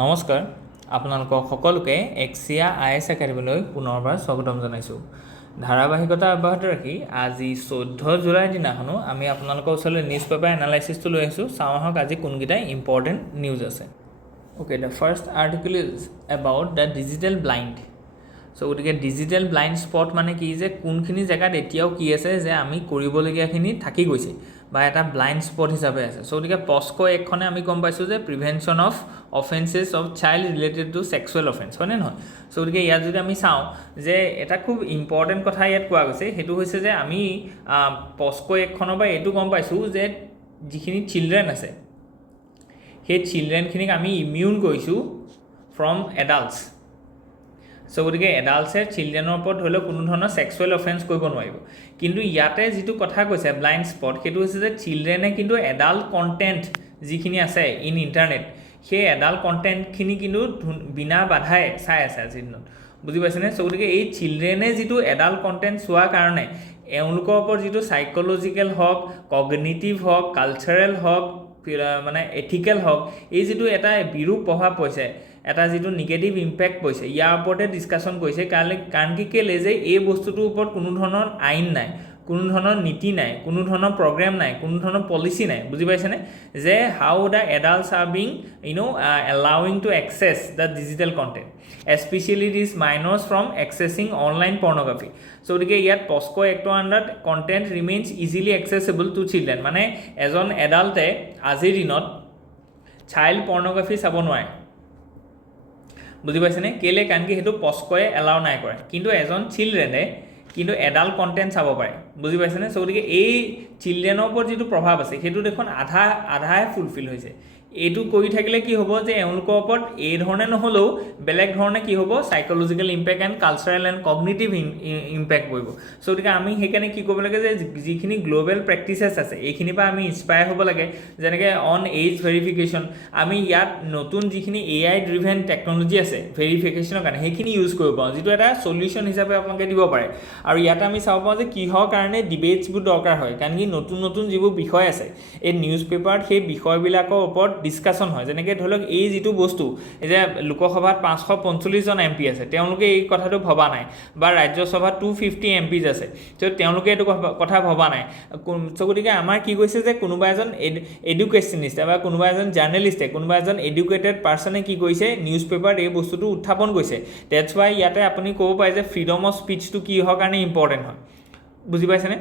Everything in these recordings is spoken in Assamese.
নমস্কাৰ আপোনালোকক সকলোকে এক্সিয়া IAS একাডেমীলৈ পুনৰবাৰ স্বাগতম জনাইছোঁ। ধাৰাবাহিকতা অব্যাহত ৰাখি আজি 14 জুলাইৰ দিনাখনো আমি আপোনালোকৰ ওচৰলৈ নিউজ পেপাৰ এনালাইচিছটো লৈ আহিছোঁ। চাওঁ আহক আজি কোনকেইটা ইম্পৰ্টেণ্ট নিউজ আছে। Okay, the first article is about the digital blind. So' গতিকে ডিজিটেল ব্লাইণ্ড স্পট মানে কি, যে কোনখিনি জেগাত এতিয়াও কি আছে যে আমি কৰিবলগীয়াখিনি থাকি গৈছে বা এটা ব্লাইণ্ড স্পট হিচাপে আছে। চ' গতিকে পস্কো এখনে আমি গম পাইছোঁ যে prevention of offences of child related to sexual offence, হয়নে নহয়? চ' গতিকে ইয়াত যদি আমি চাওঁ যে এটা খুব ইম্পৰ্টেণ্ট কথা ইয়াত কোৱা গৈছে, সেইটো হৈছে যে আমি পস্কো এখনৰ পৰা এইটো গম পাইছোঁ যে যিখিনি চিলড্ৰেন আছে সেই চিলড্ৰেনখিনিক আমি ইমিউন কৰিছোঁ ফ্ৰম এডাল্টছ। চ' গতিকে এডাল্টছে চিলড্ৰেনৰ ওপৰত ধৰি লওক কোনো ধৰণৰ ছেক্সুৱেল অফেন্স কৰিব নোৱাৰিব। কিন্তু ইয়াতে যিটো কথা কৈছে ব্লাইণ্ড স্পট, সেইটো হৈছে যে চিলড্ৰেনে কিন্তু এডাল্ট কণ্টেণ্ট যিখিনি আছে ইন ইণ্টাৰনেট, সেই এডাল্ট কণ্টেণ্টখিনি কিন্তু বিনা বাধাই চাই আছে আজিৰ দিনত, বুজি পাইছেনে? চ' গতিকে এই চিলড্ৰেনে যিটো এডাল্ট কণ্টেণ্ট চোৱাৰ কাৰণে এওঁলোকৰ ওপৰত যিটো চাইক'লজিকেল হওক, কগনিটিভ হওক, কালচাৰেল হওক, মানে এথিকেল হওক, এই যিটো এটা বিৰূপ প্ৰভাৱ পৰিছে, এটা যিটো নিগেটিভ ইম্পেক্ট পৰিছে, ইয়াৰ ওপৰতে ডিছকাশ্যন কৰিছে। কাৰণ কি কেলৈ যে এই বস্তুটোৰ ওপৰত কোনো ধৰণৰ আইন নাই, কোনো ধৰণৰ নীতি নাই, কোনো ধৰণৰ প্ৰগ্ৰেম নাই, কোনো ধৰণৰ পলিচি নাই, বুজি পাইছেনে? যে how the adults are being allowing to access the digital content, especially this minors from accessing online pornography. So' গতিকে ইয়াত পস্কো এক্টৰ আণ্ডাৰত content remains easily accessible to children, মানে এজন এডাল্টে আজিৰ দিনত চাইল্ড পৰ্ণগ্ৰাফি চাব নোৱাৰে, বুজি পাইছেনে? কেলৈ? কাৰণ কি সেইটো পস্কোৱে এলাউ নাই কৰে, কিন্তু এজন চিলড্ৰেনে কিন্তু এডাল্ট কণ্টেণ্ট চাব পাৰে, বুজি পাইছেনে? চ' গতিকে এই চিলড্ৰেনৰ ওপৰত যিটো প্ৰভাৱ আছে সেইটো দেখোন আধাহে ফুলফিল হৈছে। এইটো কৰি থাকিলে কি হ'ব যে এওঁলোকৰ ওপৰত এই ধৰণে নহ'লেও বেলেগ ধৰণে কি হ'ব, psychological impact and cultural and cognitive impact পৰিব। চ' গতিকে আমি সেইকাৰণে কি কৰিব লাগে যে যিখিনি গ্ল'বেল প্ৰেক্টিচেছ আছে এইখিনিৰ পৰা আমি ইনস্পায়াৰ হ'ব লাগে। যেনেকৈ অন এইজ ভেৰিফিকেশ্যন, আমি ইয়াত নতুন যিখিনি AI ড্ৰিভেন টেকন'লজি আছে ভেৰিফিকেশ্যনৰ কাৰণে সেইখিনি ইউজ কৰিব পাৰোঁ, যিটো এটা চলিউশ্যন হিচাপে আপোনালোকে দিব পাৰে। আৰু ইয়াতে আমি চাব পাৰোঁ যে কিহৰ কাৰণে ডিবেটছবোৰ দৰকাৰ হয়, কাৰণ কি নতুন নতুন যিবোৰ বিষয় আছে এই নিউজ পেপাৰত সেই বিষয়বিলাকৰ ওপৰত ডিছকাশ্যন হয়। যেনেকৈ ধৰি লওক এই যিটো বস্তু, এই যে লোকসভাত 545জন MP আছে, তেওঁলোকে এই কথাটো ভবা নাই, বা ৰাজ্যসভাত 250 MPs আছে, তো তেওঁলোকে এইটো কথা ভবা নাই। চ' গতিকে আমাৰ কি কৈছে যে কোনোবা এজন এডুকেশ্যনিষ্টে বা কোনোবা এজন জাৰ্নেলিষ্টে, কোনোবা এজন এডুকেটেড পাৰ্চনে কি কৰিছে, নিউজ পেপাৰত এই বস্তুটো উত্থাপন কৰিছে। ডেটছ ৱাই ইয়াতে আপুনি ক'ব পাৰে যে ফ্ৰীডম অফ স্পীচটো কিহৰ কাৰণে ইম্পৰ্টেণ্ট হয়, বুজি পাইছেনে?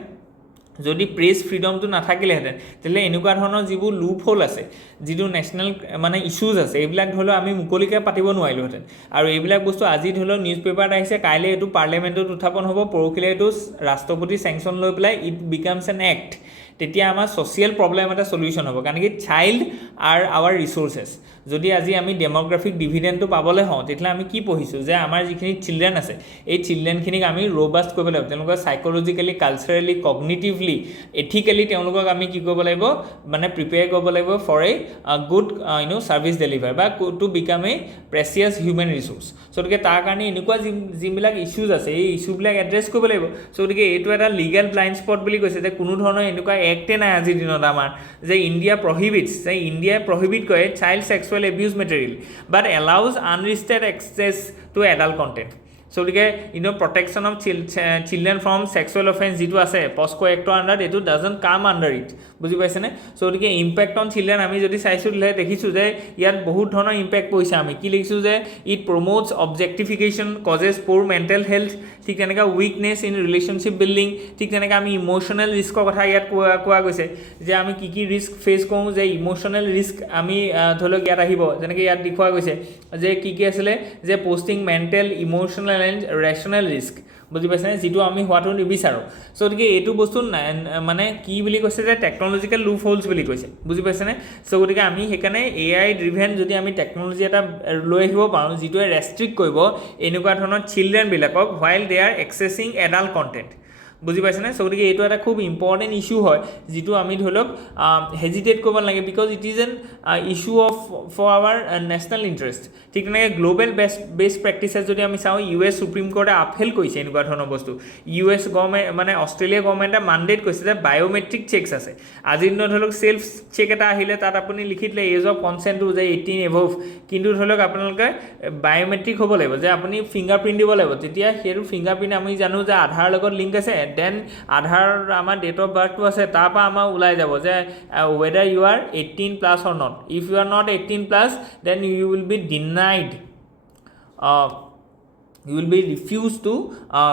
যদি প্ৰেছ ফ্ৰীডমটো নাথাকিলেহেঁতেন তেতিয়াহ'লে এনেকুৱা ধৰণৰ যিবোৰ লুপ হোল আছে, যিটো নেশ্যনেল মানে ইছ্যুজ আছে, এইবিলাক ধৰি লওক আমি মুকলিকৈ পাতিব নোৱাৰিলোহেঁতেন। আৰু এইবিলাক বস্তু আজি ধৰি লওক নিউজ পেপাৰত আহিছে, কাইলৈ এইটো পাৰ্লিয়ামেণ্টত উত্থাপন হ'ব, পৰহিলৈ এইটো ৰাষ্ট্ৰপতিৰ চেংচন লৈ পেলাই ইট বিকামছ এন এক্ট। তেতিয়া আমাৰ ছ'চিয়েল প্ৰব্লেম এটা চলিউশ্যন হ'ব, কাৰণ কি চাইল্ড আৰ আৱাৰ ৰিচোৰ্চেছ। যদি আজি আমি ডেম'গ্ৰাফিক ডিভিডেণ্ডটো পাবলৈ হওঁ, তেতিয়াহ'লে আমি কি পঢ়িছোঁ যে আমাৰ যিখিনি চিলড্ৰেন আছে এই চিলড্ৰেনখিনিক আমি ৰ'বাষ্ট কৰিব লাগিব, তেওঁলোকক চাইক'লজিকেলি, কালচাৰেলি, কগনিটিভলি, এথিকেলি তেওঁলোকক আমি কি কৰিব লাগিব, মানে প্ৰিপেয়াৰ কৰিব লাগিব for a good service deliver বা to become a precious human resource. So' গতিকে তাৰ কাৰণে এনেকুৱা যিবিলাক ইছ্যুজ আছে এই ইছ্যুবিলাক এড্ৰেছ কৰিব লাগিব। চ' গতিকে এইটো এটা লিগেল ব্লাইণ্ড স্পট বুলি কৈছে, যে কোনো ধৰণৰ এনেকুৱা এক্টে নাই আজিৰ দিনত আমাৰ যে ইণ্ডিয়াই প্ৰহিবিট কৰে চাইল্ড ছেক্সুৱেল এবিউজ মেটেৰিয়েল বাট এলাউজ আনৰিষ্ট্ৰিক্টেড এক্সেছ টু এডাল্ট কণ্টেণ্ট। চ' গতিকে protection of children from sexual offence যিটো আছে পস্কো এক্টৰ আণ্ডাৰত, এইটো ডাজন্ট কাম আণ্ডাৰ ইট, বুজি পাইছেনে? চ' গতিকে ইম্পেক্ট অন চিলড্ৰেন আমি যদি চাইছোঁ তেতিয়াহ'লে দেখিছোঁ যে ইয়াত বহুত ধৰণৰ ইম্পেক্ট পৰিছে। আমি কি লিখিছোঁ যে it promotes objectification, causes poor mental health, ঠিক তেনেকৈ উইকনেছ ইন ৰিলেশ্যনশ্বিপ বিল্ডিং, ঠিক তেনেকৈ আমি ইম'চনেল ৰিস্কৰ কথা ইয়াত কোৱা গৈছে যে আমি কি ৰিস্ক ফেচ কৰোঁ, যে ইম'চনেল ৰিস্ক আমি ধৰি লওক ইয়াত আহিব। যেনেকৈ ইয়াত দেখুওৱা গৈছে যে কি আছিলে, যে posting mental, emotional and rational risk, বুজি পাইছেনে, যিটো আমি হোৱাটো নিবিচাৰোঁ। চ' গতিকে এইটো বস্তু মানে কি বুলি কৈছে যে টেকন'লজিকেল লুপ হোলছ বুলি কৈছে, বুজি পাইছেনে? চ' গতিকে আমি সেইকাৰণে AI ড্ৰিভেন যদি আমি টেকন'লজি এটা লৈ আহিব পাৰোঁ যিটোৱে ৰেষ্ট্ৰিক্ট কৰিব এনেকুৱা ধৰণৰ চিলড্ৰেনবিলাকক হোৱাইল দে আৰ এক্সেছিং এডাল্ট কণ্টেণ্ট, বুজি পাইছেনে চ' গতিকে এইটো এটা খুব ইম্পৰ্টেণ্ট ইছ্যু হয় যিটো আমি ধৰি লওক হেজিটেট কৰিব নালাগে because it is an issue of for our national interest ঠিক তেনেকৈ গ্ল'বেল বেষ্ট প্ৰেক্টিচেছ যদি আমি চাওঁ US সুপ্ৰিম কোৰ্টে আপহেল কৰিছে এনেকুৱা ধৰণৰ বস্তু US গভৰ্ণমেণ্ট মানে অষ্ট্ৰেলিয়া গভৰ্ণমেণ্টে মানডেট কৈছে যে বায়'মেট্ৰিক চেকছ আছে আজিৰ দিনত ধৰি লওক চেল্ফ চেক এটা আহিলে তাত আপুনি লিখি দিলে এজ অফ কনচেণ্টটো যে 18 এবভ কিন্তু ধৰি লওক আপোনালোকে বায়'মেট্ৰিক হ'ব লাগিব যে আপুনি ফিংগাৰপ্ৰিণ্ট দিব লাগিব তেতিয়া সেইটো ফিংগাৰপ্ৰিণ্ট আমি জানো যে আধাৰৰ লগত লিংক আছে দেন আধাৰ আমাৰ ডেট অফ বাৰ্থটো আছে তাৰপৰা আমাৰ ওলাই যাব যে whether you are 18+ or not if you are not 18+ then you will be denied you will be refused to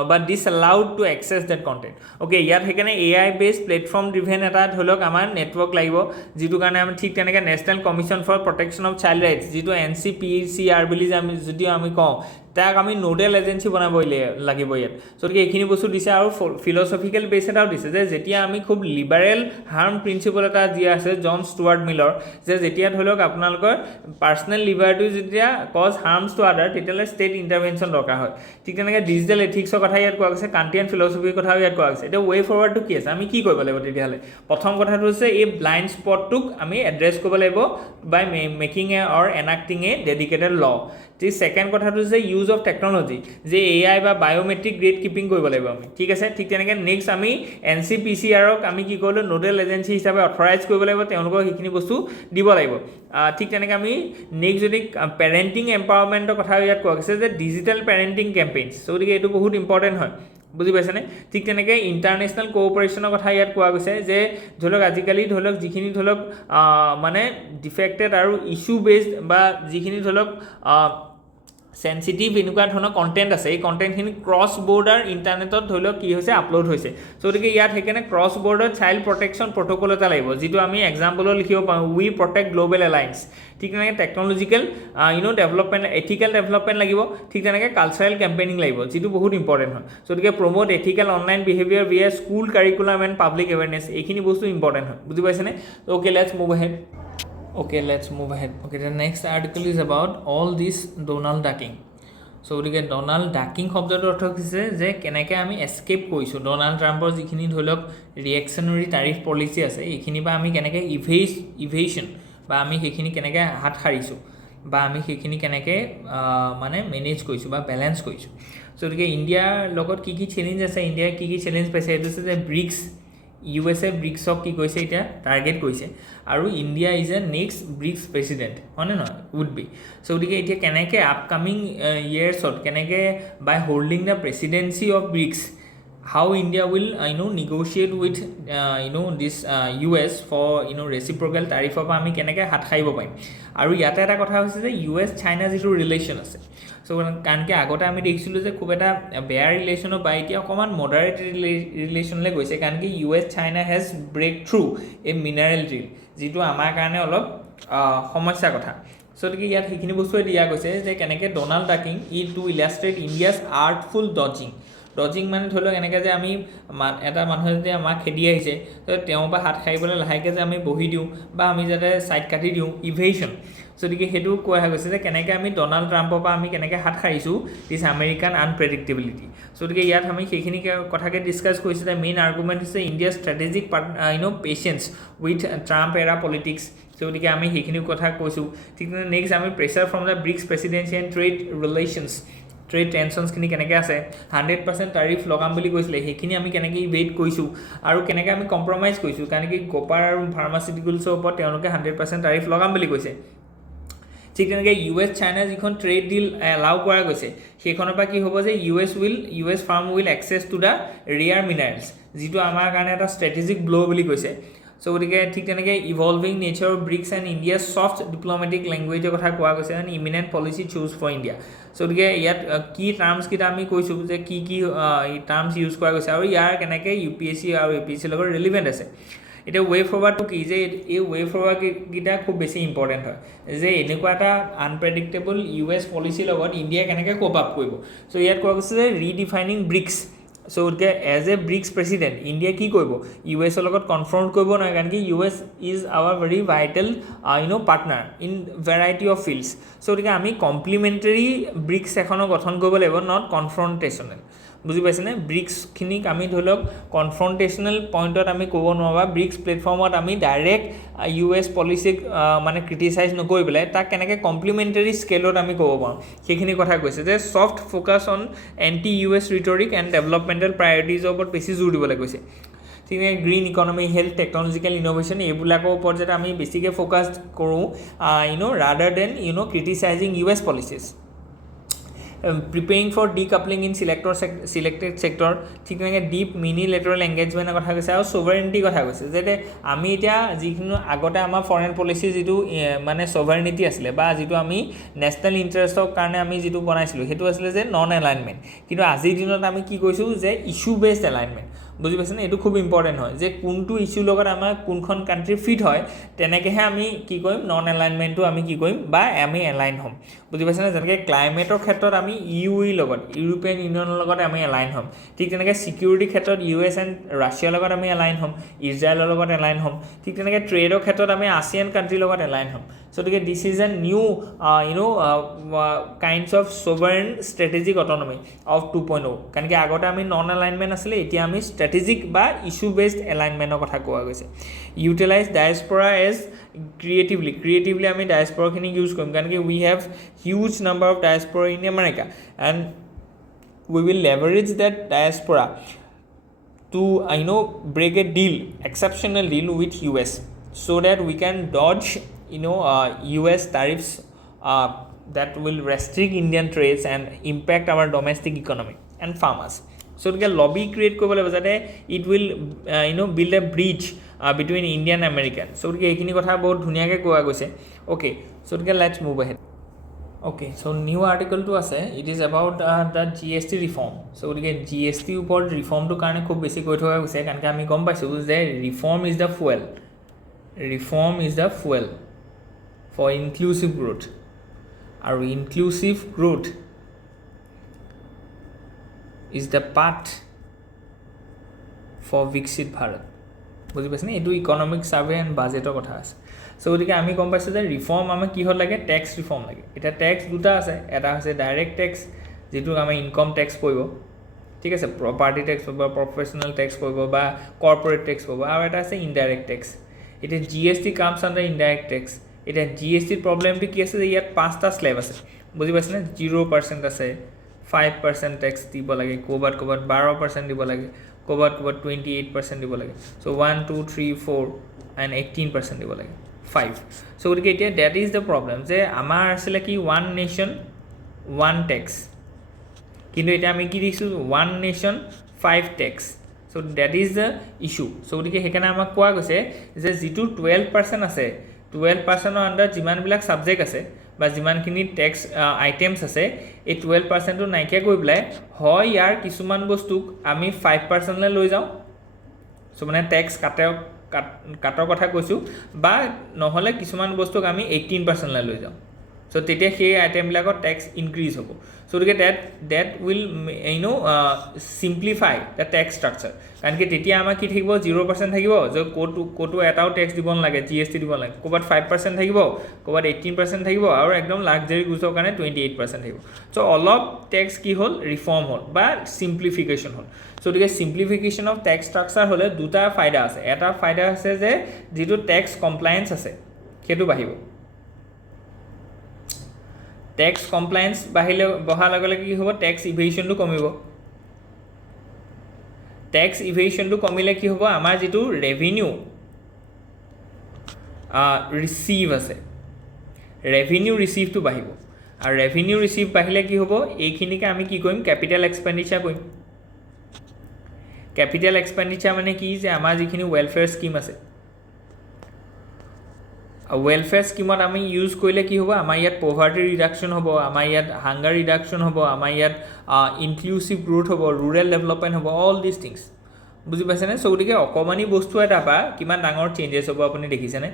but disallowed to access that content okay ইয়াত সেইকাৰণে AI based platform driven এটা ধৰি লওক আমাৰ নেটৱৰ্ক লাগিব যিটো কাৰণে আমি ঠিক তেনেকৈ national commission for protection of child rights যিটো NCPCR বুলি যে আমি কওঁ তাক আমি নোডেল এজেঞ্চি বনাব লাগিব ইয়াত গতিকে এইখিনি বস্তু দিছে আৰু ফিলচফিকেল বেছ এটাও দিছে যে যেতিয়া আমি খুব লিবাৰেল হাৰ্ম প্ৰিন্সিপল এটা দিয়া আছে জন ষ্টুৱাৰ্ট মিলৰ যে যেতিয়া ধৰি লওক আপোনালোকৰ পাৰ্চনেল লিবাৰ্টি যেতিয়া কজ হাৰ্মছ টু আদাৰ তেতিয়াহ'লে ষ্টেট ইণ্টাৰভেনশ্যন দৰকাৰ হয় ঠিক তেনেকৈ ডিজিটেল এথিক্সৰ কথা ইয়াত কোৱা গৈছে কাণ্ট্ৰিয়ান ফিলচফিৰ কথাও ইয়াত কোৱা গৈছে এতিয়া ৱে ফৰৱাৰ্ডটো কি আছে আমি কি কৰিব লাগিব তেতিয়াহ'লে প্ৰথম কথাটো হৈছে এই ব্লাইণ্ড স্পটটোক আমি এড্ৰেছ কৰিব লাগিব বাই মেকিং এ অৰ এনাক্টিং এ ডেডিকেটেড ল ঠিক ছেকেণ্ড কথাটো হৈছে ইউজ অফ টেকন'লজি যে AI বা বায়'মেট্ৰিক গ্ৰেড কিপিং কৰিব লাগিব আমি ঠিক আছে ঠিক তেনেকৈ নেক্সট আমি NCPCRক আমি কি কৰিলোঁ নোডেল এজেঞ্চি হিচাপে অথৰাইজ কৰিব লাগিব তেওঁলোকক সেইখিনি বস্তু দিব লাগিব ঠিক তেনেকৈ আমি নেক্সট যদি পেৰেণ্টিং এম্পাৱাৰমেণ্টৰ কথা ইয়াত কোৱা গৈছে যে ডিজিটেল পেৰেণ্টিং কেম্পেইনছ চ' গতিকে এইটো বহুত ইম্পৰ্টেণ্ট হয় বুজি পাইছেনে ঠিক তেনেকৈ ইণ্টাৰনেশ্যনেল কোঅপাৰেশ্যনৰ কথা ইয়াত কোৱা গৈছে যে ধৰি লওক আজিকালি ধৰি লওক যিখিনি ধৰি লওক মানে ডিফেক্টেড আৰু ইছ্যু বেছড বা যিখিনি ধৰি লওক সেনচিটিভ এনেকুৱা ধৰণৰ কণ্টেণ্ট আছে এই কণ্টেণ্টখিনি ক্ৰছ বৰ্ডাৰ ইণ্টাৰনেটত ধৰি লওক কি হৈছে আপলোড হৈছে চ' গতিকে ইয়াত সেইকাৰণে cross border child protection protocol এটা লাগিব যিটো আমি এক্সাম্পলত লিখিব পাৰোঁ উই প্ৰটেক্ট গ্ল'বেল এলায়েন্স ঠিক তেনেকৈ টেকন'লজিকেল ডেভেলপমেণ্ট এথিকেল ডেভেলপমেণ্ট লাগিব ঠিক তেনেকৈ কালচাৰেল কেম্পেইনিং লাগিব যিটো বহুত ইম্পৰ্টেণ্ট হয় চ' গতিকে promote ethical online behaviour via school curriculum and public awareness এইখিনি বস্তু ইম্পৰ্টেণ্ট হয় বুজি পাইছেনে okay let's move ahead Okay, let's move ahead. Okay, the next article is about all this Donald ducking. So, গতিকে ডনাল্ড ডাকিং শব্দটোৰ অৰ্থ হৈছে যে কেনেকৈ আমি এস্কেপ কৰিছোঁ ডনাল্ড ট্ৰাম্পৰ যিখিনি ধৰি লওক ৰিয়েকশ্যনেৰী টাৰিফ পলিচি আছে এইখিনিৰ পৰা আমি কেনেকৈ ইভেশ্যন বা আমি সেইখিনি কেনেকৈ হাত সাৰিছোঁ বা আমি সেইখিনি কেনেকৈ মানে মেনেজ কৰিছোঁ বা বেলেঞ্চ কৰিছোঁ চ' গতিকে ইণ্ডিয়াৰ লগত কি চেলেঞ্জ আছে ইণ্ডিয়াই কি চেলেঞ্জ পাইছে এইটো হৈছে যে ব্ৰিক্স USA ব্ৰিক্সক কি কৈছে এতিয়া টাৰ্গেট কৰিছে আৰু India is a next bricks president হয়নে নহয় উড বি চ' গতিকে এতিয়া কেনেকৈ আপকামিং ইয়েৰ্ছত কেনেকৈ by holding the presidency of BRICS how India will negotiate with this US for reciprocal tariff of আমি কেনেকৈ হাত খাইব পাৰিম আৰু ইয়াতে এটা কথা হৈছে যে US চাইনা যিটো ৰিলেশ্যন আছে চ' কাৰণ কি আগতে আমি দেখিছিলোঁ যে খুব এটা বেয়া ৰিলেশ্যনৰ বা এতিয়া অকণমান মডাৰেট ৰিলেশ্যনলৈ গৈছে কাৰণ কি US China has break through a mineral deal যিটো আমাৰ কাৰণে অলপ সমস্যাৰ কথা চ' গতিকে ইয়াত সেইখিনি বস্তুৱে দিয়া গৈছে যে কেনেকৈ ডনাল্ড ডাকিং টু ইলাষ্ট্ৰেট ইণ্ডিয়াছ আৰ্টফুল ডজিং মানে ধৰি লওক এনেকৈ যে আমি এটা মানুহে যদি আমাক খেদি আহিছে তেওঁৰ পৰা হাত সাৰিবলৈ লাহেকৈ যে আমি বহি দিওঁ বা আমি যাতে ছাইড কাটি দিওঁ ইভেশ্যন গতিকে সেইটো কোৱা গৈছে যে কেনেকৈ আমি ডনাল্ড ট্ৰাম্পৰ পৰা আমি কেনেকৈ হাত সাৰিছোঁ দিছ আমেৰিকান আনপ্ৰেডিক্টেবিলিটি গতিকে ইয়াত আমি সেইখিনি কথাকে ডিছকাছ কৰিছোঁ যে মেইন আৰ্গুমেণ্ট হৈছে ইণ্ডিয়াৰ strategic patience with Trump era politics গতিকে আমি সেইখিনি কথা কৈছোঁ ঠিক তেনেকৈ নেক্সট আমি pressure from the BRICS presidency and trade relations trade টেনশ্যনছখিনি কেনেকৈ আছে 100% টাৰিফ লগাম বুলি কৈছিলে সেইখিনি আমি কেনেকৈ ইভেইট কৰিছোঁ আৰু কেনেকৈ আমি কম্প্ৰমাইজ কৰিছোঁ কাৰণ কি কপাৰ আৰু ফাৰ্মাচিউটিকেলছৰ ওপৰত তেওঁলোকে 100% টাৰিফ লগাম বুলি কৈছে ঠিক তেনেকৈ US চাইনা যিখন ট্ৰেড ডিল এলাউ কৰা গৈছে সেইখনৰ পৰা কি হ'ব যে US firm will access to the rare minerals যিটো আমাৰ কাৰণে এটা ষ্ট্ৰেটেজিক ব্ল' বুলি কৈছে চ' গতিকে ঠিক তেনেকৈ evolving nature of BRICS and ইণ্ডিয়াৰ ছফ্ট ডিপ্ল'মেটিক লেংগুৱেজৰ কথা কোৱা গৈছে and imminent policy choose for India so' গতিকে ইয়াত কি টাৰ্মছকেইটা আমি কৈছোঁ যে কি টাৰ্মছ ইউজ কৰা গৈছে আৰু ইয়াৰ কেনেকৈ UPSC আৰু APSCৰ লগত ৰিলিভেণ্ট আছে এতিয়া ৱে ফৰৱাৰ্ডটো কি যে এই ৱে ফৰৱাৰ্ডকেইটা খুব বেছি ইম্পৰ্টেণ্ট হয় যে এনেকুৱা এটা আনপ্ৰেডিক্টেবল US পলিচিৰ লগত ইণ্ডিয়াই কেনেকৈ কোপ আপ কৰিব চ' ইয়াত কোৱা গৈছে যে ৰিডিফাইনিং ব্ৰিক্স চ' গতিকে as a BRICS president India কি কৰিব US লগত কনফ্ৰণ্ট কৰিব নোৱাৰে কাৰণ কি US is our very vital partner in variety of fields so' গতিকে আমি কমপ্লিমেণ্টেৰী ব্ৰিক্স এখনৰ গঠন কৰিব লাগিব নট কনফ্ৰণ্টেশ্যনেল বুজি পাইছেনে ব্ৰিক্সখিনিক আমি ধৰি লওক কনফ্ৰণ্টেশ্যনেল পইণ্টত আমি ক'ব নোৱাৰোঁ বা ব্ৰিক্স প্লেটফৰ্মত আমি ডাইৰেক্ট US পলিচিক মানে ক্ৰিটিচাইজ নকৰি পেলাই তাক কেনেকৈ কমপ্লিমেণ্টাৰী স্কেলত আমি ক'ব পাৰোঁ সেইখিনি কথা কৈছে যে soft focus on anti US rhetoric and developmental প্ৰায়ৰিটিজৰ ওপৰত বেছি জোৰ দিবলৈ কৈছে ঠিক আছে green economy health technological innovation এইবিলাকৰ ওপৰত যাতে আমি বেছিকৈ ফ'কাছ কৰোঁ rather than criticising US policies preparing for decoupling in selected sector ঠিক তেনেকৈ ডিপ মিনি লেটাৰেল এংগেজমেণ্টৰ কথা কৈছে আৰু ছভাৰেনিটিৰ কথা কৈছে যাতে আমি এতিয়া যিখিনি আগতে আমাৰ ফৰেইন পলিচিৰ যিটো মানে ছভাৰেনিটি আছিলে বা যিটো আমি নেশ্যনেল ইণ্টাৰেষ্টৰ কাৰণে আমি যিটো বনাইছিলোঁ সেইটো আছিলে যে নন এলাইনমেণ্ট কিন্তু আজিৰ দিনত আমি কি কৈছোঁ যে ইছ্যু বেছড এলাইনমেণ্ট বুজি পাইছেনে এইটো খুব ইম্পৰ্টেণ্ট হয় যে কোনটো ইছ্যুৰ লগত আমাৰ কোনখন কাণ্ট্ৰি ফিট হয় তেনেকৈহে আমি কি কৰিম নন এলাইনমেণ্টটো আমি কি কৰিম বা আমি এলাইন হ'ম বুজি পাইছেনে যেনেকৈ ক্লাইমেটৰ ক্ষেত্ৰত আমি ইউইৰ লগত ইউৰোপিয়ান ইউনিয়নৰ লগত আমি এলাইন হ'ম ঠিক তেনেকৈ ছিকিউৰিটিৰ ক্ষেত্ৰত US এণ্ড ৰাছিয়াৰ লগত আমি এলাইন হ'ম ইজৰাইলৰ লগত এলাইন হ'ম ঠিক তেনেকৈ ট্ৰেডৰ ক্ষেত্ৰত আমি ASEAN কাণ্ট্ৰিৰ লগত এলাইন হ'ম চ' গতিকে this is a new kinds of sovereign strategic autonomy of 2.0 কাৰণ কি আগতে আমি নন এলাইনমেণ্ট আছিলে এতিয়া আমি ষ্ট্ৰেটেজিক বা ইছ্যু বেছড এলাইনমেণ্টৰ কথা কোৱা গৈছে ইউটিলাইজ ডায়েস্পৰা এজ ক্ৰিয়েটিভলি আমি ডায়েস্পৰাখিনিক ইউজ কৰিম কাৰণ কি we have huge number of diaspora in America and we will leverage that diaspora to break a deal exceptional deal with US so that we can dodge US tariffs that will restrict Indian trades and impact our domestic economy and farmers so the lobby create koribole jate it will build a bridge between India and American so ekhini kotha bahut dhuniya ke koa goise okay so let's move ahead okay so new article to ase it is about the GST reform so GST upor reform to karone khub beshi koi thoka goise kan ke ami gom paisu je reform is the fuel for inclusive growth and inclusive growth is the path for Viksit Bharat বুজি পাইছেনে এইটো ইকনমিক সাৰ্ভে এণ্ড বাজেটৰ কথা আছে চ' গতিকে আমি গম পাইছোঁ যে ৰিফৰ্ম আমাক কিহত লাগে টেক্স ৰিফৰ্ম লাগে এতিয়া টেক্স দুটা আছে এটা হৈছে ডাইৰেক্ট টেক্স যিটো আমাৰ ইনকম টেক্স পৰিব ঠিক আছে প্ৰপাৰ্টি টেক্স পৰিব প্ৰফেশ্যনেল টেক্স পৰিব বা কৰ্পৰেট টেক্স পৰিব আৰু এটা আছে ইনডাইৰেক্ট টেক্স এতিয়া GST comes under indirect tax এতিয়া GSTৰ প্ৰব্লেমটো কি আছে যে ইয়াত 5টা স্লেব আছে বুজি পাইছেনে 0% আছে 5% টেক্স দিব লাগে ক'ৰবাত 12% দিব লাগে ক'ৰবাত 28% দিব লাগে চ' 1 2 3 4 and 18% দিব লাগে 5 চ' গতিকে এতিয়া ডেট ইজ দ্য প্ৰব্লেম যে আমাৰ আছিলে কি 1 নেশ্যন 1 টেক্স কিন্তু এতিয়া আমি কি দিছোঁ 1 nation 5 tax so' that is the issue so' গতিকে সেইকাৰণে আমাক কোৱা গৈছে যে যিটো 12% আছে 12%ৰ আণ্ডাৰ যিমানবিলাক ছাবজেক্ট আছে বা যিমানখিনি টেক্স আইটেমছ আছে এই 12%টো নাইকিয়া কৰি পেলাই হয় ইয়াৰ কিছুমান বস্তুক আমি 5%লৈ লৈ যাওঁ চ' মানে টেক্স কাটৰ কথা কৈছোঁ বা নহ'লে কিছুমান বস্তুক আমি 18%লৈ লৈ যাওঁ চ' তেতিয়া সেই আইটেমবিলাকৰ টেক্স ইনক্ৰিজ হ'ব চ' গতিকে that will simplify the tax structure কাৰণ কি তেতিয়া আমাৰ কি থাকিব 0% থাকিব যে ক'তো এটাও টেক্স দিব নালাগে GST দিব নালাগে ক'ৰবাত 5% থাকিব ক'ৰবাত 18% থাকিব আৰু একদম লাক্সাৰী গুডছৰ কাৰণে 28% থাকিব চ' অলপ টেক্স কি হ'ল ৰিফৰ্ম হ'ল বা চিম্প্লিফিকেশ্যন হ'ল চ' গতিকে চিম্প্লিফিকেশ্যন অফ টেক্স ষ্ট্ৰাকচাৰ হ'লে দুটা ফাইদা আছে এটা ফাইদা আছে যে যিটো টেক্স কমপ্লায়েন্স আছে সেইটো বাঢ়িব টেক্স কমপ্লায়েন্স বঢ়াৰ লগে লগে কি হ'ব টেক্স ইভেশ্যনটো কমিব টেক্স ইভেশ্যনটো কমিলে কি হ'ব আমাৰ যিটো ৰেভিনিউ ৰিচিভ আছে ৰেভিনিউ ৰিচিভটো বাঢ়িব আৰু ৰেভিনিউ ৰিচিভ বাঢ়িলে কি হ'ব এইখিনিকে আমি কি কৰিম কেপিটেল এক্সপেণ্ডিচাৰ কৰিম কেপিটেল এক্সপেণ্ডিচাৰ মানে কি যে আমাৰ যিখিনি ৱেলফেয়াৰ স্কিম আছে ৱেলফেয়াৰ স্কিমত আমি ইউজ কৰিলে কি হ'ব আমাৰ ইয়াত পভাৰ্টি ৰিডাকশ্যন হ'ব আমাৰ ইয়াত হাংগাৰ ৰিডাকশ্যন হ'ব আমাৰ ইয়াত ইনক্লুচিভ গ্ৰোথ হ'ব ৰুৰেল ডেভেলপমেণ্ট হ'ব অল দিছ থিংছ বুজি পাইছেনে চ' গতিকে অকণমানি বস্তু এটা পৰা কিমান ডাঙৰ চেঞ্জেছ হ'ব আপুনি দেখিছেনে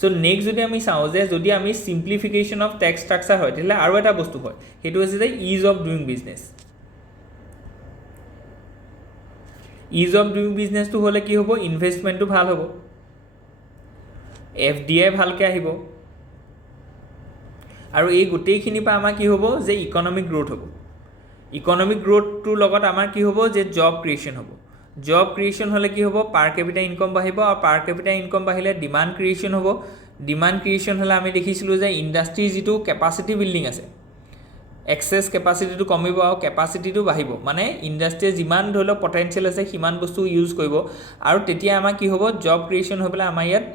চ' নেক্সট যদি আমি চাওঁ যে যদি আমি চিম্প্লিফিকেশ্যন অফ টেক্স ষ্ট্ৰাকচাৰ হয় তেতিয়াহ'লে আৰু এটা বস্তু হয় সেইটো হৈছে যে is of doing business is of doing বিজনেছটো হ'লে কি হ'ব ইনভেষ্টমেণ্টটো ভাল হ'ব FDI ভালকৈ আহিব আৰু এই গোটেইখিনিৰ পৰা আমাৰ কি হ'ব যে ইকনমিক গ্ৰোথ হ'ব ইকনমিক গ্ৰোথটোৰ লগত আমাৰ কি হ'ব যে জব ক্ৰিয়েশ্যন হ'ব জব ক্ৰিয়েশ্যন হ'লে কি হ'ব পাৰ কেপিটা ইনকম বাঢ়িব আৰু পাৰ কেপিটা ইনকম বাঢ়িলে ডিমাণ্ড ক্ৰিয়েশ্যন হ'ব ডিমাণ্ড ক্ৰিয়েশ্যন হ'লে আমি দেখিছিলোঁ যে ইণ্ডাষ্ট্ৰীৰ যিটো কেপাচিটি বিল্ডিং আছে এক্সেছ কেপাচিটিটো কমিব আৰু কেপাচিটিটো বাঢ়িব মানে ইণ্ডাষ্ট্ৰীয়ে যিমান ধৰি লওক পটেঞ্চিয়েল আছে সিমান বস্তু ইউজ কৰিব আৰু তেতিয়া আমাৰ কি হ'ব জব ক্ৰিয়েশ্যন হৈ পেলাই আমাৰ ইয়াত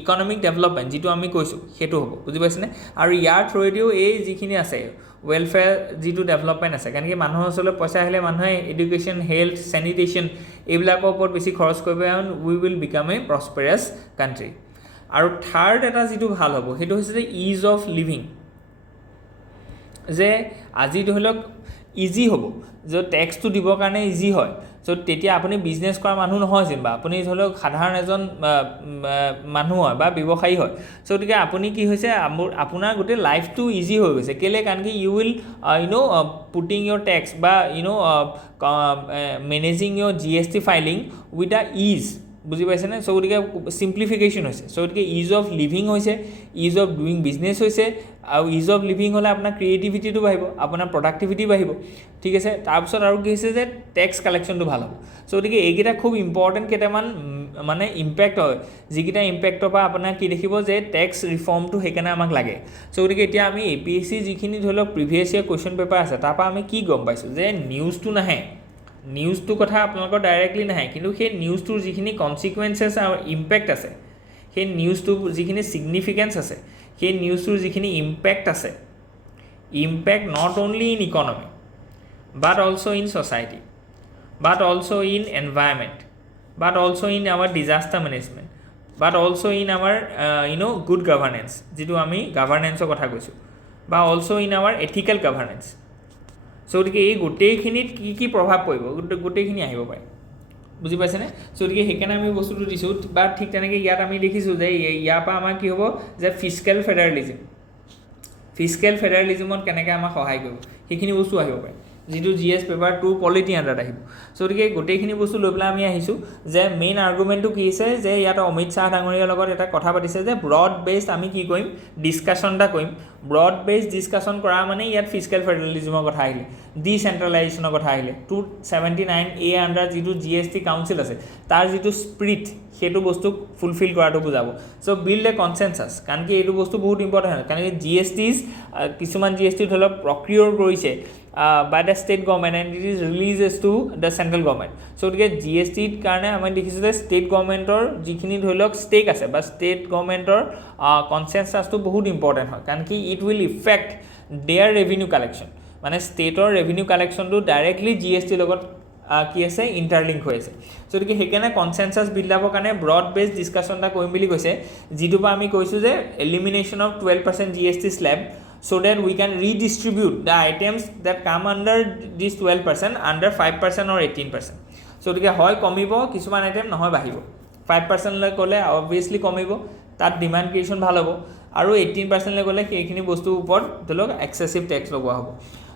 ইকনমিক ডেভেলপমেণ্ট যিটো আমি কৈছোঁ সেইটো হ'ব বুজি পাইছেনে আৰু ইয়াৰ থ্ৰুৱেদিও এই যিখিনি আছে ৱেলফেয়াৰ যিটো ডেভেলপমেণ্ট আছে কাৰণ কি মানুহৰ ওচৰলৈ পইচা আহিলে মানুহে এডুকেশ্যন হেল্থ চেনিটেশ্যন এইবিলাকৰ ওপৰত বেছি খৰচ কৰিব and we will become a prosperous country আৰু থাৰ্ড এটা যিটো ভাল হ'ব সেইটো হৈছে যে ইজ অফ লিভিং যে আজি ধৰি লওক ইজি হ'ব যে টেক্সটো দিবৰ কাৰণে ইজি হয় চ' তেতিয়া আপুনি বিজনেছ কৰা মানুহ নহয় যেনিবা আপুনি ধৰি লওক সাধাৰণ এজন মানুহ হয় বা ব্যৱসায়ী হয় চ' গতিকে আপুনি কি হৈছে আপোনাৰ গোটেই লাইফটো ইজি হৈ গৈছে কেলৈ কাৰণ কি you will putting your tax বা managing your GST filing with the ease বুজি পাইছেনে চ' গতিকে চিম্প্লিফিকেশ্যন হৈছে চ' গতিকে ইজ অফ লিভিং হৈছে ইজ অফ ডুইং বিজনেছ হৈছে আৰু ইজ অফ লিভিং হ'লে আপোনাৰ ক্ৰিয়েটিভিটিটো বাঢ়িব আপোনাৰ প্ৰডাক্টিভিটি বাঢ়িব ঠিক আছে তাৰপিছত আৰু কি হৈছে যে টেক্স কালেকশ্যনটো ভাল হ'ব চ' গতিকে এইকেইটা খুব ইম্পৰ্টেণ্ট কেইটামান মানে ইম্পেক্ট হয় যিকেইটা ইম্পেক্টৰ পৰা আপোনাৰ কি দেখিব যে টেক্স ৰিফৰ্মটো সেইকাৰণে আমাক লাগে চ' গতিকে এতিয়া আমি APSC যিখিনি ধৰি লওক প্ৰিভিয়াছ ইয়েৰ কুৱেশ্যন পেপাৰ আছে তাৰপৰা আমি কি গম পাইছোঁ যে নিউজটো নাহে নিউজটোৰ কথা আপোনালোকৰ ডাইৰেক্টলি নাহে কিন্তু সেই নিউজটোৰ যিখিনি কনচিকুৱেঞ্চেছ আৰু ইম্পেক্ট আছে সেই নিউজটোৰ যিখিনি ছিগনিফিকেঞ্চ আছে সেই নিউজটোৰ যিখিনি ইম্পেক্ট আছে impact not only in economy but also' in society but also' in environment but also' in our disaster management but also' in our good governance যিটো আমি গভাৰ্নেন্সৰ কথা কৈছোঁ বা also' in our ethical governance so' গতিকে এই গোটেইখিনিত কি কি প্ৰভাৱ পৰিব গোটেইখিনি আহিব পাৰে বুজি পাইছেনে চ' গতিকে সেইকাৰণে আমি বস্তুটো দিছোঁ বা ঠিক তেনেকৈ ইয়াত আমি দেখিছোঁ যে ইয়াৰ পৰা আমাৰ কি হ'ব যে ফিস্কেল ফেডাৰেলিজিমত কেনেকৈ আমাক সহায় কৰিব সেইখিনি বস্তু আহিব পাৰে যিটো GS পেপাৰ 2 পলিটি আণ্ডাৰত আহিব চ' গতিকে গোটেইখিনি বস্তু লৈ পেলাই আমি আহিছোঁ যে মেইন আৰ্গুমেণ্টটো কি হৈছে যে ইয়াত অমিত শ্বাহ ডাঙৰীয়াৰ লগত এটা কথা পাতিছে যে ব্ৰড বেছড আমি কি কৰিম ডিছকাশ্যন এটা কৰিম ব্ৰড বেছড ডিছকাশ্যন কৰা মানে ইয়াত ফিস্কেল ফেডাৰেলিজিমৰ কথা আহিলে ডিচেণ্ট্ৰেলাইজেশ্যনৰ কথা আহিলে 279A আণ্ডাৰ যিটো GST কাউন্সিল আছে তাৰ যিটো স্পিৰিট সেইটো বস্তুক ফুলফিল কৰাটো বুজাব চ' বিল্ড এ কনচেনচাছ কাৰণ কি এইটো বস্তু বহুত ইম্পৰ্টেণ্ট হয় কাৰণ কি GSTs কিছুমান GST ধৰি লওক প্ৰক্ৰিয়ৰ কৰিছে by the state government and it is releases to the central government so গতিকে GST কাৰণে আমি দেখিছোঁ যে ষ্টেট গভৰ্ণমেণ্টৰ যিখিনি ধৰি লওক ষ্টেক আছে বা ষ্টেট গভৰ্ণমেণ্টৰ কনচেনচাছটো বহুত ইম্পৰ্টেণ্ট হয় কাৰণ কি it will affect their revenue collection মানে ষ্টেটৰ ৰেভিনিউ কালেকশ্যনটো ডাইৰেক্টলি GST লগত কি আছে ইণ্টাৰলিংক হৈ আছে চ' গতিকে সেইকাৰণে কনচেনচাছ বিল্ড আপৰ কাৰণে ব্ৰড বেছড ডিছকাশ্যন এটা কৰিম বুলি কৈছে যিটোৰ পৰা আমি কৈছোঁ যে elimination of 12% GST slab so that we can redistribute the items that come under this 12% under 5% or 18% so গতিকে হয় কমিব কিছুমান আইটেম নহয় বাঢ়িব 5% লৈ গ'লে অবভিয়াছলি কমিব তাত ডিমাণ্ড ক্ৰিয়েশ্যন ভাল হ'ব আৰু 18% লৈ গ'লে সেইখিনি বস্তুৰ ওপৰত ধৰি লওক এক্সেছিভ টেক্স লগোৱা হ'ব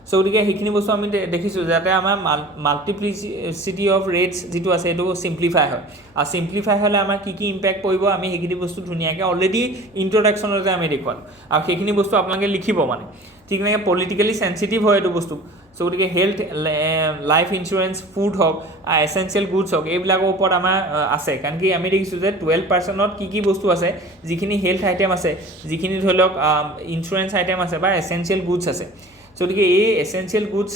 চ' গতিকে সেইখিনি বস্তু আমি দেখিছোঁ যাতে আমাৰ মাল্টিপ্লিচিটি অফ ৰেটছ যিটো আছে সেইটো চিম্প্লিফাই হয় আৰু চিম্প্লিফাই হ'লে আমাৰ কি কি ইম্পেক্ট পৰিব আমি সেইখিনি বস্তু ধুনীয়াকৈ অলৰেডি ইণ্ট্ৰডাকশ্যনতে আমি দেখুৱালোঁ আৰু সেইখিনি বস্তু আপোনালোকে লিখিব মানে ঠিক তেনেকৈ পলিটিকেলি চেঞ্চিটিভ হয় এইটো বস্তু চ' গতিকে হেল্থ লাইফ ইঞ্চুৰেঞ্চ ফুড হওক এচেঞ্চিয়েল গুডছ হওক এইবিলাকৰ ওপৰত আমাৰ আছে কাৰণ কি আমি দেখিছোঁ যে 12%ত কি বস্তু আছে যিখিনি হেল্থ আইটেম আছে যিখিনি ধৰি লওক ইঞ্চুৰেঞ্চ আইটেম আছে বা এচেঞ্চিয়েল গুডছ আছে চ' গতিকে এই এচেঞ্চিয়েল গুডছ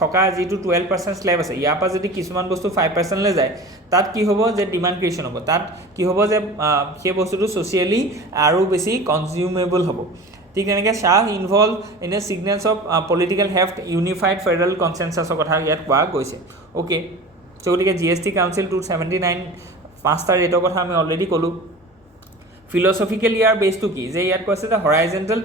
থকা যিটো 12% স্লেব আছে ইয়াৰ পৰা যদি কিছুমান বস্তু 5%লৈ যায় তাত কি হ'ব যে ডিমাণ্ড ক্ৰিয়েশ্যন হ'ব তাত কি হ'ব যে সেই বস্তুটো ছ'চিয়েলি আৰু বেছি কনজিউমেবল হ'ব ঠিক তেনেকৈ Shah involve in a signals of political heft unified federal কনচেনচাছৰ কথা ইয়াত কোৱা গৈছে অ'কে চ' গতিকে GST কাউন্সিল 279 5টা ৰেটৰ কথা আমি অলৰেডি ক'লোঁ ফিলচফিকেল ইয়াৰ বেছটো কি যে ইয়াত কৈছে যে হৰাইজেণ্টেল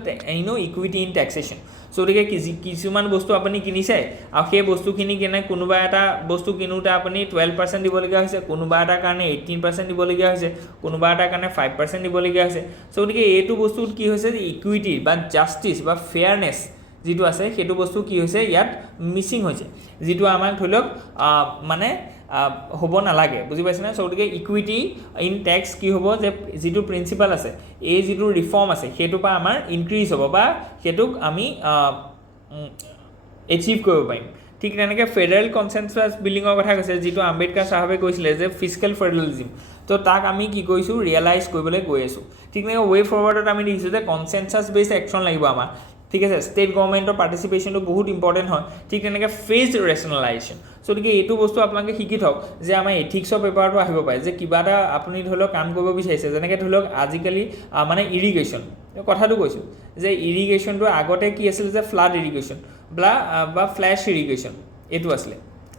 ইকুইটি ইন টেক্সেশ্যন চ' গতিকে কিছুমান বস্তু আপুনি কিনিছে আৰু সেই বস্তুখিনি কিনে কোনোবা এটা বস্তু কিনোতে আপুনি 12% দিবলগীয়া হৈছে কোনোবা এটাৰ কাৰণে 18% দিবলগীয়া হৈছে কোনোবা এটাৰ কাৰণে 5% দিবলগীয়া হৈছে চ' গতিকে এইটো বস্তুত কি হৈছে যে ইকুইটি বা জাষ্টিছ বা ফেয়াৰনেছ যিটো আছে সেইটো বস্তু কি হৈছে ইয়াত মিচিং হৈছে যিটো আমাক ধৰি লওক মানে হ'ব নালাগে বুজি পাইছেনে চ' গতিকে ইকুইটি ইন টেক্স কি হ'ব যে যিটো প্ৰিন্সিপাল আছে এই যিটো ৰিফৰ্ম আছে সেইটোৰ পৰা আমাৰ ইনক্ৰিজ হ'ব বা সেইটোক আমি এচিভ কৰিব পাৰিম ঠিক তেনেকৈ ফেডাৰেল কনচেনচাছ বিল্ডিঙৰ কথা কৈছে যিটো আম্বেদকাৰ চাহাবে কৈছিলে যে ফিজিকেল ফেডাৰেলিজিম তো তাক আমি কি কৰিছোঁ ৰিয়েলাইজ কৰিবলৈ গৈ আছোঁ ঠিক তেনেকৈ ৱে ফৰৱাৰ্ডত আমি দেখিছোঁ যে কনচেনচাছ বেছ একশ্যন লাগিব আমাৰ ঠিক আছে ষ্টেট গভৰ্ণমেণ্টৰ পাৰ্টিচিপেশ্যনটো বহুত ইম্পৰ্টেণ্ট হয় ঠিক তেনেকৈ ফেজড ৰেচনেলাইজেশ্যন চ' গতিকে এইটো বস্তু আপোনালোকে শিকি থওক যে আমাৰ এথিক্সৰ পেপাৰটো আহিব পাৰে যে কিবা এটা আপুনি ধৰি লওক কাম কৰিব বিচাৰিছে যেনেকৈ ধৰি লওক আজিকালি মানে ইৰিগেশ্যন কথাটো কৈছোঁ যে ইৰিগেশ্যনটো আগতে কি আছিল যে ফ্লাড ইৰিগেশ্যন বা ফ্লেছ ইৰিগেশ্যন এইটো আছিলে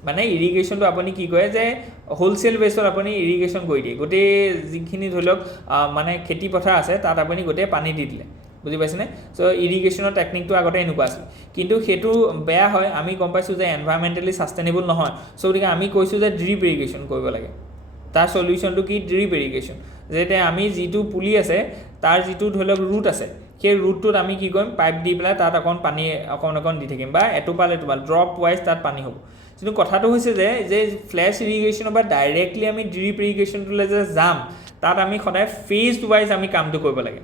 মানে ইৰিগেশ্যনটো আপুনি কি কয় যে হোলচেল বেছত আপুনি ইৰিগেশ্যন কৰি দিয়ে গোটেই যিখিনি ধৰি লওক মানে খেতি পথাৰ আছে তাত আপুনি গোটেই পানী দি দিলে বুজি পাইছেনে চ' ইৰিগেশ্যনৰ টেকনিকটো আগতে এনেকুৱা আছিল কিন্তু সেইটো বেয়া হয় আমি গম পাইছোঁ যে এনভাইৰমেণ্টেলি ছাষ্টেইনেবল নহয় চ' গতিকে আমি কৈছোঁ যে ড্ৰিপ ইৰিগেশ্যন কৰিব লাগে তাৰ চলিউশ্যনটো কি ড্ৰিপ ইৰিগেশ্যন যেতিয়া আমি যিটো পুলি আছে তাৰ যিটো ধৰি লওক ৰুট আছে সেই ৰুটটোত আমি কি কৰিম পাইপ দি পেলাই তাত পানী অকণ দি থাকিম বা এটোপাল ড্ৰপ ৱাইজ তাত পানী হ'ব কিন্তু কথাটো হৈছে যে ফ্লেছ ইৰিগেশ্যনৰ বা ডাইৰেক্টলি আমি ড্ৰিপ ইৰিগেশ্যনটোলৈ যে যাম তাত আমি সদায় ফেজড ৱাইজ আমি কামটো কৰিব লাগে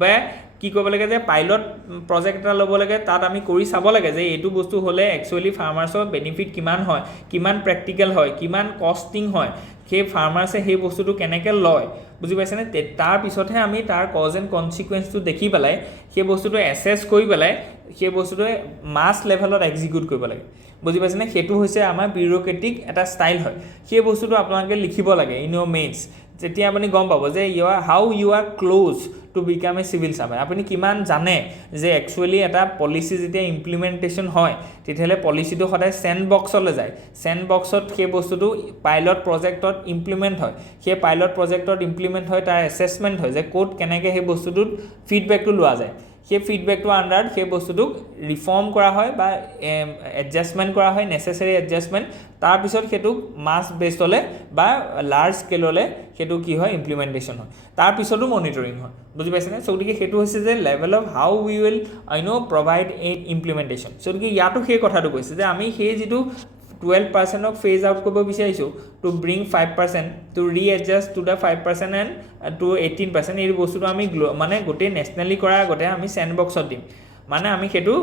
বা কি কৰিব লাগে যে পাইলট প্ৰজেক্ট এটা ল'ব লাগে তাত আমি কৰি চাব লাগে যে এইটো বস্তু হ'লে একচুৱেলি ফাৰ্মাৰ্ছৰ বেনিফিট কিমান হয় কিমান প্ৰেক্টিকেল হয় কিমান কষ্টিং হয় সেই ফাৰ্মাৰ্ছে সেই বস্তুটো কেনেকৈ লয় বুজি পাইছেনে তাৰপিছতহে আমি তাৰ কজ এণ্ড কনচিকুৱেঞ্চটো দেখি পেলাই সেই বস্তুটো এছেছ কৰি পেলাই সেই বস্তুটোৱে মাছ লেভেলত এক্সিকিউট কৰিব লাগে বুজি পাইছেনে সেইটো হৈছে আমাৰ বিউৰ'ক্ৰেটিক এটা ষ্টাইল হয় সেই বস্তুটো আপোনালোকে লিখিব লাগে ইন ইয়ৰ মেইনছ তেতিয়া আপুনি গম পাব যে how you are close to become a civil servant আপুনি কিমান জানে যে একচুৱেলি এটা পলিচি যেতিয়া ইমপ্লিমেণ্টেশ্যন হয় তেতিয়াহ'লে পলিচিটো সদায় চেণ্ড বক্সলৈ যায় চেণ্ড বক্সত সেই বস্তুটো পাইলট প্ৰজেক্টত ইমপ্লিমেণ্ট হয় সেই পাইলট প্ৰজেক্টত ইমপ্লিমেণ্ট হয় তাৰ এছেছমেণ্ট হয় যে ক'ত কেনেকৈ সেই বস্তুটোত ফিডবেকটো লোৱা যায় সেই ফিডবেকটোৰ আণ্ডাৰত সেই বস্তুটোক ৰিফৰ্ম কৰা হয় বা এডজাষ্টমেণ্ট কৰা হয় নেচেচাৰী এডজাষ্টমেণ্ট তাৰপিছত সেইটোক মাছ বেছলৈ বা লাৰ্জ স্কেললৈ সেইটো কি হয় ইমপ্লিমেণ্টেশ্যন হয় তাৰপিছতো মনিটৰিং হয় বুজি পাইছেনে চ' গতিকে সেইটো হৈছে যে level of how we will provide a implementation so' গতিকে ইয়াতো সেই কথাটো কৈছে যে আমি সেই যিটো 12%ক ফেজ আউট কৰিব বিচাৰিছোঁ to bring 5% to readjust to the 5% and to 18% এই বস্তুটো আমি মানে গোটেই নেশ্যনেলি কৰাৰ আগতে আমি চেণ্ড বক্সত দিম মানে আমি সেইটো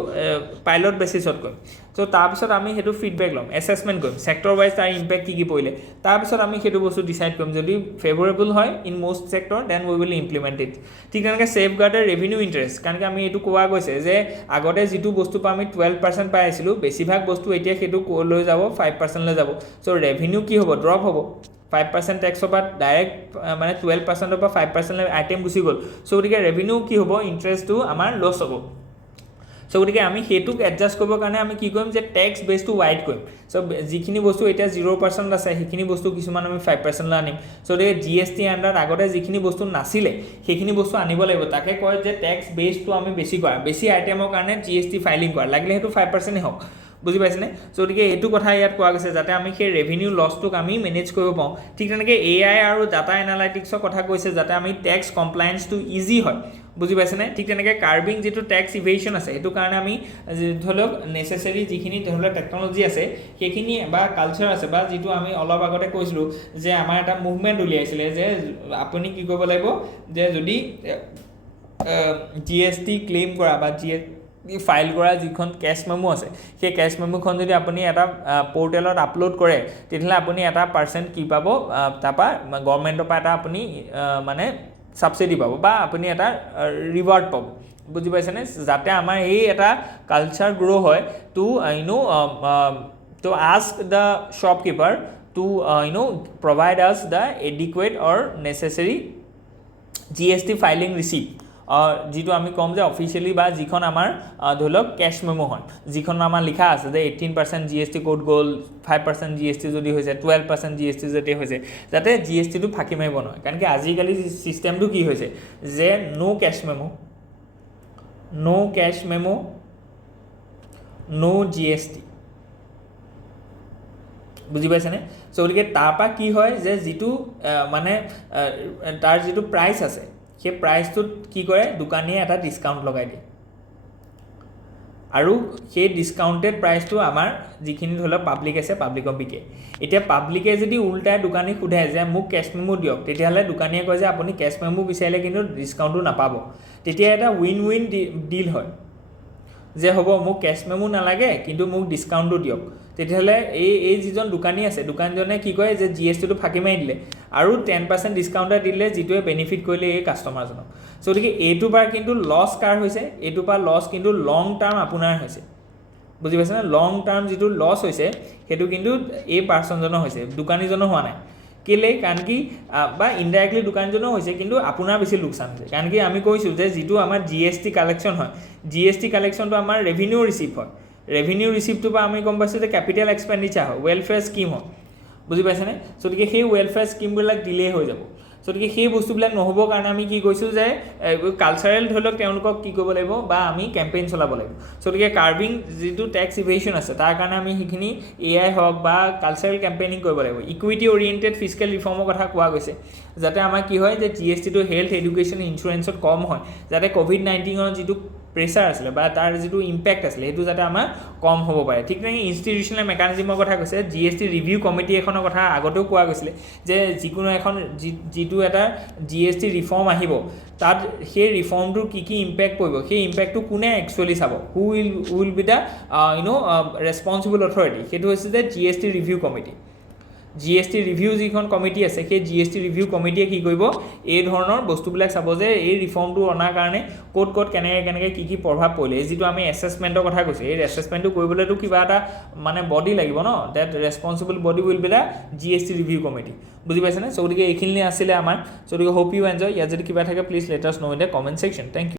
পাইলট বেচিছত কৰিম চ' তাৰপিছত আমি সেইটো ফিডবেক ল'ম এছেছমেণ্ট কৰিম ছেক্টৰ ৱাইজ তাৰ ইম্পেক্ট কি পৰিলে তাৰপিছত আমি সেইটো বস্তু ডিচাইড কৰিম যদি ফেভৰেবল হয় in most sector then we will implement it ঠিক তেনেকৈ ছেফ গাৰ্ডৰ ৰেভিনিউ ইণ্টাৰেষ্ট কাৰণ আমি এইটো কোৱা গৈছে যে আগতে যিটো বস্তু পৰা আমি 12% পাই আছিলোঁ বেছিভাগ বস্তু এতিয়া সেইটো লৈ যাব 5%লৈ যাব চ' ৰেভিনিউ কি হ'ব ড্ৰপ হ'ব 5% টেক্সৰ পৰা ডাইৰেক্ট মানে 12%ৰ পৰা 5%লৈ আইটেম গুচি গ'ল চ' গতিকে ৰেভিনিউ কি হ'ব ইণ্টাৰেষ্টটো আমাৰ লছ হ'ব চ' গতিকে আমি সেইটোক এডজাষ্ট কৰিবৰ কাৰণে আমি কি কৰিম যে টেক্স বেছটো ৱাইড কৰিম চ' যিখিনি বস্তু এতিয়া 0% আছে সেইখিনি বস্তু কিছুমান আমি 5%লৈ আনিম চ' গতিকে GST আণ্ডাৰত আগতে যিখিনি বস্তু নাছিলে সেইখিনি বস্তু আনিব লাগিব তাকে কয় যে টেক্স বেছটো আমি বেছি কৰা বেছি আইটেমৰ কাৰণে GST ফাইলিং কৰা লাগিলে সেইটো 5%ই হওক বুজি পাইছেনে চ' গতিকে এইটো কথা ইয়াত কোৱা গৈছে যাতে আমি সেই ৰেভিনিউ লছটোক আমি মেনেজ কৰিব পাৰোঁ ঠিক তেনেকৈ AI আৰু ডাটা এনালাইটিক্সৰ কথা কৈছে যাতে আমি টেক্স কমপ্লায়েন্সটো ইজি হয় বুজি পাইছেনে ঠিক তেনেকৈ কাৰ্বিং যিটো টেক্স ইভেশ্যন আছে সেইটো কাৰণে আমি ধৰি লওক নেচেচাৰী যিখিনি ধৰি লওক টেকন'লজি আছে সেইখিনি বা কালচাৰ আছে বা যিটো আমি অলপ আগতে কৈছিলোঁ যে আমাৰ এটা মুভমেণ্ট উলিয়াইছিলে যে আপুনি কি কৰিব লাগিব যে যদি GST ক্লেইম কৰা বা ফাইল কৰা যিখন কেছ মেমো আছে সেই কেছ মেমোখন যদি আপুনি এটা পৰ্টেলত আপলোড কৰে তেতিয়াহ'লে আপুনি এটা পাৰ্চেণ্ট কি পাব তাৰপৰা গভৰ্ণমেণ্টৰ পৰা এটা আপুনি মানে ছাবচিডি পাব বা আপুনি এটা ৰিৱাৰ্ড পাব বুজি পাইছেনে যাতে আমাৰ এই এটা কালচাৰ গ্ৰ' হয় to to ask the shopkeeper to provide us the adequate or necessary GST filing receipt যিটো আমি ক'ম যে অফিচিয়েলি বা যিখন আমাৰ ধৰি লওক কেছ মেমো হয় যিখন আমাৰ লিখা আছে যে 18% GST ক'ত গ'ল 5% GST যদি হৈছে 12% GST যদি হৈছে যাতে GSTটো ফাঁকি মাৰিব নহয় কাৰণ কি আজিকালি ছিষ্টেমটো কি হৈছে যে নো কেছ মেমো নো GST বুজি পাইছেনে চ' গতিকে তাৰপৰা কি হয় যে যিটো মানে তাৰ যিটো প্ৰাইচ আছে সেই প্ৰাইচটোত কি কৰে দোকানীয়ে এটা ডিছকাউণ্ট লগাই দিয়ে আৰু সেই ডিছকাউণ্টেড প্ৰাইচটো আমাৰ যিখিনি ধৰি লওক পাব্লিক আছে পাব্লিকক বিকে এতিয়া পাব্লিকে যদি উল্টাই দোকানীক সোধে যে মোক কেছ মেমো দিয়ক তেতিয়াহ'লে দোকানীয়ে কয় যে আপুনি কেছ মেমো বিচাৰিলে কিন্তু ডিছকাউণ্টটো নাপাব তেতিয়া এটা উইন ডিল হয় চ' যে হ'ব মোক কেছ মেমো নালাগে কিন্তু মোক ডিছকাউণ্টটো দিয়ক, তেতিয়াহ'লে এই যিজন দোকানী আছে দোকানীজনে কি কয় যে GSTটো ফাঁকি মাৰি দিলে আৰু 10% ডিছকাউণ্ট দিলে, যিটোৱে বেনিফিট কৰিলে এই কাষ্টমাৰজনক। চ' গতিকে এইটো পৰা কিন্তু লছ কাৰ হৈছে, এইটোৰ পৰা লছ কিন্তু লং টাৰ্ম আপোনাৰ হৈছে, বুজি পাইছেনে? লং টাৰ্ম যিটো লছ হৈছে সেইটো কিন্তু এই পাৰ্চনজনৰ হৈছে, দোকানীজনৰ হোৱা নাই। কেলৈ? কাৰণ কি বা ইনডাইৰেক্টলি দোকানজনো হৈছে কিন্তু আপোনাৰ বেছি লোকচান হৈছে। কাৰণ কি আমি কৈছোঁ যে যিটো আমাৰ GST কালেকশ্যন হয়, GST কালেকশ্যনটো আমাৰ ৰেভিনিউ ৰিচিভ হয়, ৰেভিনিউ ৰিচিভটোৰ পৰা আমি গম পাইছোঁ যে কেপিটেল এক্সপেণ্ডিচাৰ হয়, ৱেলফেয়াৰ স্কিম হয়, বুজি পাইছেনে? গতিকে সেই ৱেলফেয়াৰ স্কিমবিলাক ডিলে হৈ যাব। গতিকে সেই বস্তুবিলাক নহ'বৰ কাৰণে আমি কি কৈছোঁ যে কালচাৰেল ধৰি লওক তেওঁলোকক কি কৰিব লাগিব বা আমি কেম্পেইন চলাব লাগিব। গতিকে কাৰ্বিং যিটো টেক্স ইভেশ্যন আছে তাৰ কাৰণে আমি সেইখিনি AI হওক বা কালচাৰেল কেম্পেইনিং কৰিব লাগিব। ইকুইটি অৰিয়েণ্টেড ফিস্কেল ৰিফৰ্মৰ কথা কোৱা গৈছে, যাতে আমাৰ কি হয় যে GSTটো হেল্থ এডুকেশ্যন ইঞ্চুৰেঞ্চত কম হয়, যাতে COVID-19ৰ যিটো প্ৰেছাৰ আছিলে বা তাৰ যিটো ইম্পেক্ট আছিলে সেইটো যাতে আমাৰ কম হ'ব পাৰে। ঠিক তেনেকৈ ইনষ্টিটিউচনেল মেকানিজিমৰ কথা কৈছে, GST ৰিভিউ কমিটি এখনৰ কথা আগতেও কোৱা গৈছিলে যে যিকোনো এখন যিটো এটা GST ৰিফৰ্ম আহিব তাত সেই ৰিফৰ্মটোৰ কি কি ইম্পেক্ট পৰিব, সেই ইম্পেক্টটো কোনে একচুৱেলি চাব, who will be the responsible authority, সেইটো হৈছে যে GST review committee. GST review যিখন কমিটি আছে সেই GST ৰিভিউ কমিটিয়ে কি কৰিব, এই ধৰণৰ বস্তুবিলাক চাব যে এই ৰিফৰ্মটো অনাৰ কাৰণে ক'ত কেনেকৈ কি প্ৰভাৱ পৰিলে। এই যিটো আমি এছেছমেণ্টৰ কথা কৈছোঁ, এই এছেছমেণ্টটো কৰিবলৈতো কিবা এটা মানে বডি লাগিব ন, that responsible body will be the GST review committee, বুজি পাইছেনে? চ' গতিকে এইখিনি আছিলে আমাৰ। চ' গতিকে হোপ ইউ এনজয়। ইয়াত যদি কিবা থাকে please let us know' in the comment section. Thank U.